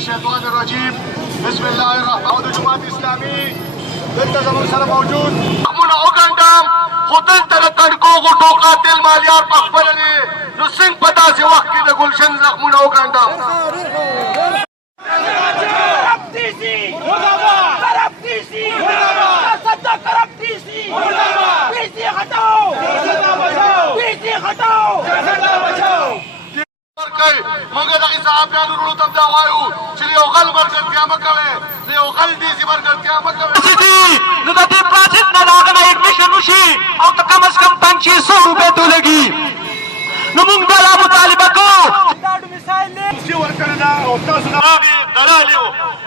الشيطان الرجيم بسم الله الرحمن الرحيم جماعة إسلامي دلته زموږ سره موجود امونه وګڼم خو دلته د تنکو غټو قاتل مالیار په خپله دی نو څنګه په داسې وخت کې د ګلشن زخمونه وګڼم مونږ دغه صحابیانو وروڼو ته دا وایو چې یو غل ملګرتیا مه کوئ د یو غل دیسي ملګرتیا مه کوئ نو د دې پراسس نه د هغه نه ایډمیشن وشي او ته کم از کم 500 روپۍ ته ولګي نو مونږ بیا دا مطالبه کوو چې ورکړې ده او تاسو د هغې دلال یو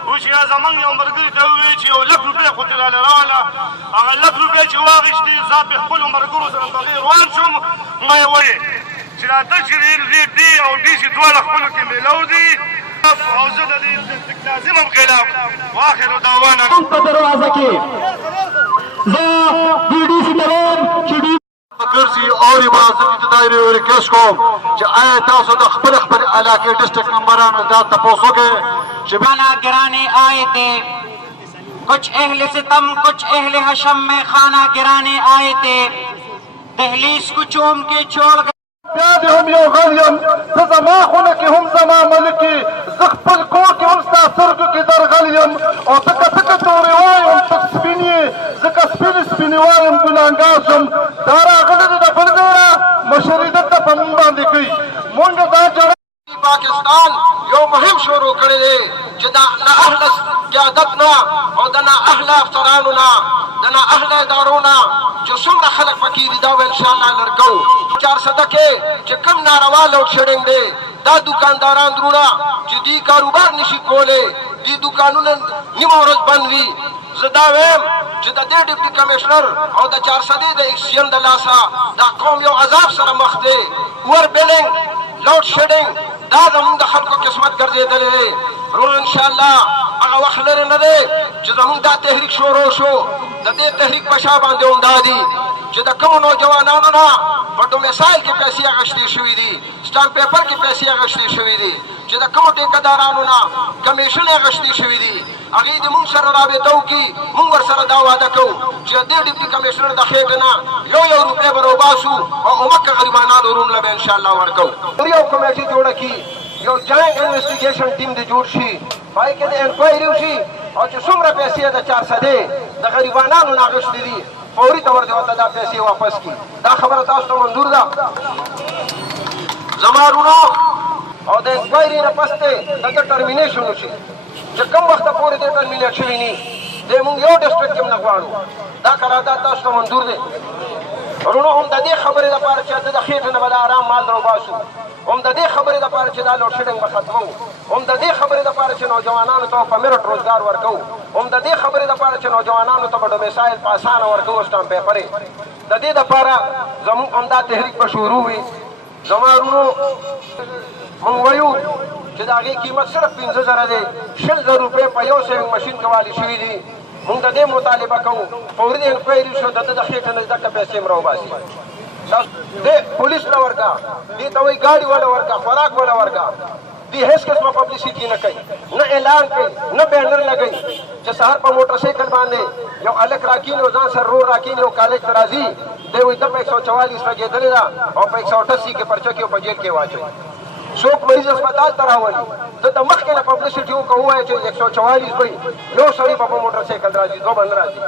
اوس یا زموږ یو ملګري ته وویل چې یو 1,00,000 روپۍ خو ترې راوړه هغه 1,00,000 روپۍ چې واخېستې زه پې خپلو ملګرو سره په هغې روان شوم ما یې ویې چې راته چې دی او ډیسي دواړه خپلو کې میلاو دي او زه د دې لازم هم خلاف واخر دعوانا په دروازه کې زه ډیسي ته وایم چې کرسي اور معززي ته دا ریکویسټ کوم چې آیا تاسو د خپل علاقې ډسټرکټ نمبرانو دا تپوس وکړئ چې खाना गिराने आए थे कुछ अहले सितम कुछ अहले हशम में खाना गिराने आए थे दहलीज को चूम के छोड़ गए بیا دې هم یو غل یم زه زما خونه کې هم زما ملکې زه خپل کور کې هم ستا سترګو کې درغل یم او ته که تورې وایم ته سپین یې زه که سپینې وایم ګناهګار شم دا راغلی دی د بل ځای نه مشري دلته په مونږ باندې کوي مونږ دا جړه پاکستان یو مهم شروع کړی دی چې د نااهله قیادت نه او د نااهله افسرانو نه د نااهله ادارو نه چې څومره خلک پکې دي دا به انشاءالله لر کوو 400 کې چې کوم ناروا لوډ شیډینګ دی دا دوکانداران درونه چې دې کاروبار نشي کولی دې دوکانونه نیمه ورځ بند وي زه دا وایم چې د دې ډیپټي کمیشنر او د 400 د ایکسچینج د لاسه دا قوم یو عذاب سره مخ دی اور بلینګ لوډ شیډینګ دا زموږ د خلکو قسمت ګرځېدلی دی ورونو انشاءالله هغه وخت لرې نه دی چې زموږ دا تحریک شروع شو د دې تحریک په شا باندې هم دا دي چې د کومو نوجوانانو نه په ډومیسایل کې پیسې اخیستې شوي دي سټامپ پیپر کې پیسې اخیستې شوي دي چې د کومو ټیکهدارانو نه کمیشن اخیستې شوي دي هغې د موږ سره رابطه وکړي موږ ورسره دا واده کوو چې د دې ډیپټي کمیشنر د خېټې نه یو روپۍ به راوباسو او امکه غریبانانو وروڼو به انشاءالله ورکوو یو کمیټي جوړه کړي یو جوائنټ انویسټیګیشن ټیم دې جوړ شي پای کې د انکوایري وشي او چې څومره پیسې د 400 د غریبانانو نه اخیستې دي فوري طور دې ورته دا پیسې واپس کړي دا خبره تاسو ته منظور ده زما وروڼو او د انکوایري نه پس د ټرمینیشن وشي چې کوم وخته پورې دې ټرمینیټ شوي نه دې موږ یو ډسټرکټ کې هم نه غواړو دا قرارداد تاسو ته منظور دی ورونو هم د دې خبرې لپاره چې د خېټې نه به د ارام مال راوباسو هم د دې خبرې لپاره چې دا لوډ شیډنګ به ختمو هم د دې خبرې لپاره چې نوجوانانو ته په میرټ روزګار ورکوو هم د دې خبرې لپاره چې نوجوانانو ته به ډومیسایل په اسانه ورکوو سټامپ پیپرې د دې لپاره زموږ همدا تحریک به شروع وي زما ورونو موږ وایو چې د هغې قیمت صرف 15,000 دی 20,000 روپۍ په یو سیوینګ مشین کې والي شوي دي موږ د دې مطالبه کوو فوري د انکوایري شو د ده د خېټې نه زده کړه پیسې هم راوباسي دې پولیس له ورکا دې ته وایي ګاډي وله ورکا خوراک وله ورکا دې هېڅ قسمه پبلیسټي نه کوي نه اعلان کوي نه بینر لګوي چې سهار په موټر سایکل باندې یو هلک راکیني او ځان سره رور راکیني او کالج ته راځي دی وایي ده په 144 لګېدلې ده او په 188 کې پرچه کې او په جیل کې واچوي څوک مریض اسپتال ته راولي ده د مخکې نه پبلیسټي وکړه ووایه چې 144 به یو سړي به په موټر سایکل راځي دوه به نه راځي